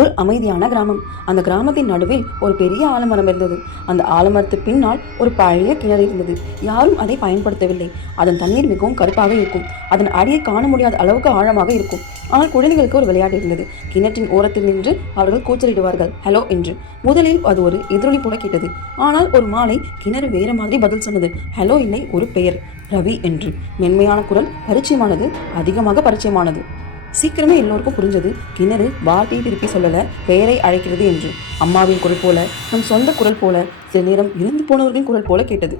ஒரு அமைதியான கிராமம். அந்த கிராமத்தின் நடுவில் ஒரு பெரிய ஆலமரம் இருந்தது. அந்த ஆலமரத்து பின்னால் ஒரு பழைய கிணறு இருந்தது. யாரும் அதை பயன்படுத்தவில்லை. அதன் தண்ணீர் மிகவும் கருப்பாக இருக்கும். அதன் அடியை காண முடியாத அளவுக்கு ஆழமாக இருக்கும். ஆனால் குழந்தைகளுக்கு ஒரு விளையாட்டு இருந்தது. கிணற்றின் ஓரத்தில் நின்று அவர்கள் கூச்சலிடுவார்கள், ஹலோ என்று. முதலில் அது ஒரு எதிரொலி போல கேட்டது. ஆனால் ஒரு மாலை கிணறு வேற மாதிரி பதில் சொன்னது. ஹலோ இல்லை, ஒரு பெயர், ரவி என்று. மென்மையான குரல், பரிச்சயமானது, அதிகமாக பரிச்சயமானது. சீக்கிரமே எல்லோருக்கும் புரிஞ்சது. கிணறு வார்த்தையை திருப்பி சொல்லல, பெயரை அழைக்கிறது என்று. அம்மாவின் குரல் போல, நம் சொந்த குரல் போல, சில நேரம் இறந்து போனவர்களின் குரல் போல கேட்டது.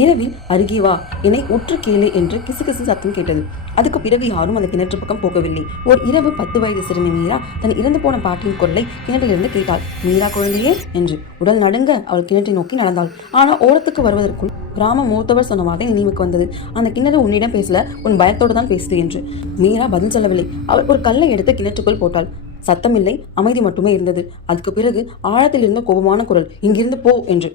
இரவில் அருகே வா, என்னை உற்று கேளு என்று கிசுகிசு சத்தம் கேட்டது. அதுக்கு பிறகு யாரும் அந்த கிணற்று பக்கம் போகவில்லை. ஒரு இரவு 10 வயது சிறுமி மீரா தன் இறந்து போன பாட்டியின் குரலை கிணற்றிலிருந்து கேட்டாள். மீரா குழந்தையே என்று உடல் நடுங்க அவள் கிணற்றை நோக்கி நடந்தாள். ஆனால் ஓரத்துக்கு வருவதற்குள் கிராம மூத்தவர் சொன்ன வார்த்தை நினைவுக்கு வந்தது. அந்த கிணறு உன்னிடம் பேசல, உன் பயத்தோடு தான் பேசுது என்று. மீரா பதில் சொல்லவில்லை. அவள் ஒரு கல்லை எடுத்து கிணற்றுக்குள் போட்டாள். சத்தமில்லை, அமைதி மட்டுமே இருந்தது. அதுக்கு பிறகு ஆழத்தில் இருந்த கோபமான குரல், இங்கிருந்து போ என்று.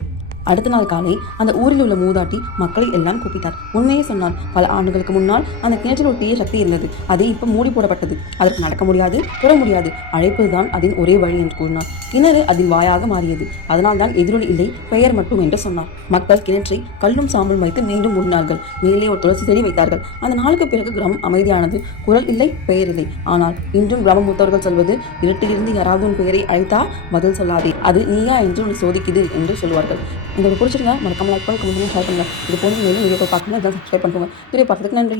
அடுத்த நாள் காலை அந்த ஊரில் உள்ள மூதாட்டி மக்களை எல்லாம் கூப்பிட்டார். உண்மையை சொன்னார். பல ஆண்டுகளுக்கு முன்னால் அந்த கிணற்றில் ஒரு தீய சக்தி இருந்தது. அது இப்ப மூடி போடப்பட்டது. அதற்கு நடக்க முடியாது, தொட முடியாது. அழைப்பதுதான் அதன் ஒரே வழி என்று கூறினார். கிணறு அதில் வாயாக மாறியது. அதனால் தான் எதிரொலி இல்லை, பெயர் மட்டும் என்று சொன்னார். மக்கள் கிணற்றை கல்லும் சாம்பலும் வைத்து மீண்டும் மூடினார்கள். மேலே ஒரு துளசி செடி வைத்தார்கள். அந்த நாளுக்கு பிறகு கிராமம் அமைதியானது. குரல் இல்லை, பெயர் இல்லை. ஆனால் இன்றும் கிராம மூத்தவர்கள் சொல்வது, இருட்டிலிருந்து யாராவது உன் பெயரை அழைத்தா பதில் சொல்லாதே, அது நீயா என்று உன்னை சோதிக்குது என்று சொல்வார்கள். இந்த பிடிச்சிருந்தா மறக்காம லைக் பண்ணி கமெண்ட் பண்ணி ஷேர் பண்ணுங்க. இது போன்ற மேலும் வீடியோ பார்க்கணும், சப்ஸ்கிரைப் பண்ணுங்க. வீடியோ பார்த்ததுக்கு நன்றி.